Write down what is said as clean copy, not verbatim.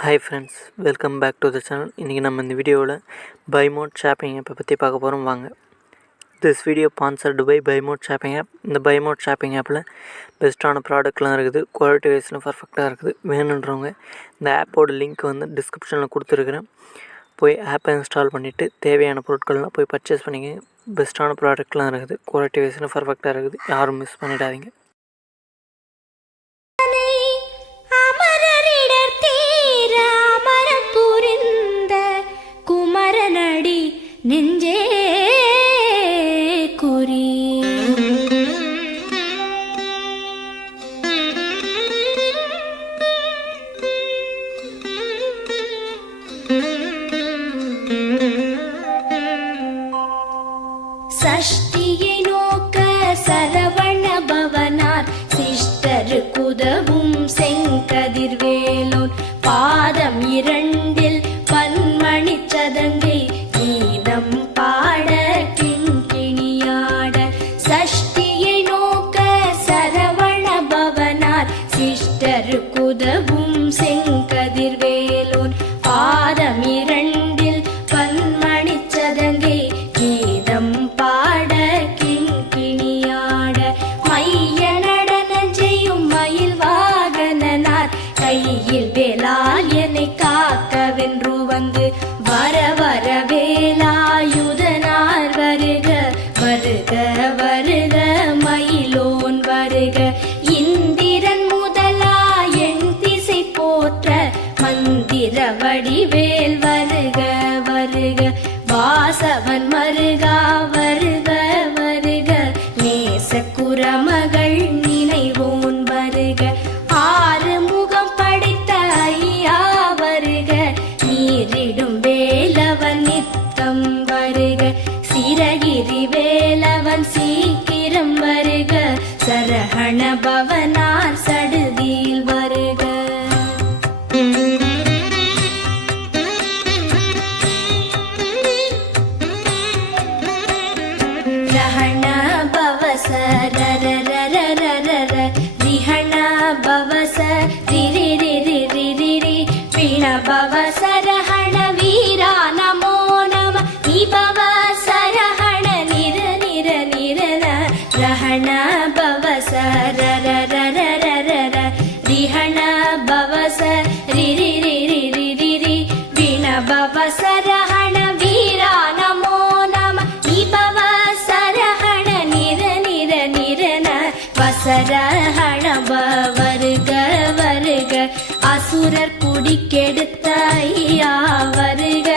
Hi friends, welcome back to the channel. இன்றைக்கி நம்ம இந்த வீடியோவில் பைமோட் ஷாப்பிங் ஆப்பை பற்றி பார்க்க போகிறோம் வாங்க. This video sponsored by Bymot shopping app. இந்த பைமோட் ஷாப்பிங் ஆப்பில் பெஸ்ட்டான ப்ராடக்ட்லாம் இருக்குது, குவாலிட்டி வைஸ்லாம் பர்ஃபெக்டாக இருக்குது. வேணுன்றவங்க இந்த ஆப்போட லிங்க் டிஸ்கிரிப்ஷனில் கொடுத்துருக்குறேன். போய் ஆப்பை இன்ஸ்டால் பண்ணிவிட்டு தேவையான பொருட்கள்லாம் போய் பர்ச்சேஸ் பண்ணிங்க. பெஸ்ட்டான ப்ராடக்ட்லாம் இருக்குது, குவாலிட்டி வைஸ்லாம் பர்ஃபெக்டாக இருக்குது. யாரும் மிஸ் பண்ணிடாதீங்க. நெஞ்சே குறி சஷ்டியை நோக்க சரவண பவனார் சிஷ்டரு குதவும் செங்கதிர்வேலோன் பாதம் இரண்டில் பன்மணி சதங்கை கீதம் பாட கிண்கிணியாட சஷ்டியை நோக்க சரவண பவனார் சிஷ்டரு குதவும் செங்கதிர்வேலோன் பாதம் இரண்டில் பன்மணி சதங்கை கீதம் பாட கிண்கிணியாட மைய நடன செய்யும் மயில் வாகனனார் கையில் வேலால் என்னை காக்கவென்று வந்து வர வர வேலாயுதனார் வருக வருக வருக மயிலோன் வருக இந்திரன் முதலா என் திசை போற்ற மந்திர வடிவேல் வருக வருக வாசவன் மருகா வருக வருக நேச குரமகள் நினைவோன் வருக ஆறு முகம் படைத்த ஐயா வருக நீரிடும் வேலவன் நித்தம் வருக சிரகிரி வேலவன் சீக்கிரம் வருக சரஹண பவனார் சடுதியில் வருக ரஹண பவச ரரரரரரர ரிஹண பவச ரிரிரிரிரிரி பிண பவச ரஹண வீரா நமோ நம நிபவ சரஹண நிர நிர நிரன ரஹண பவச ரரரரரரர ரிஹண பவச ரிரிரிரிரிரி பிண பவச ரஹண வீரா நமோ நம நிபவ சரஹண நிர நிர நிரன வசரஹண வருக வருக அசுரர் குடி கெடுத்த ஐயா வருக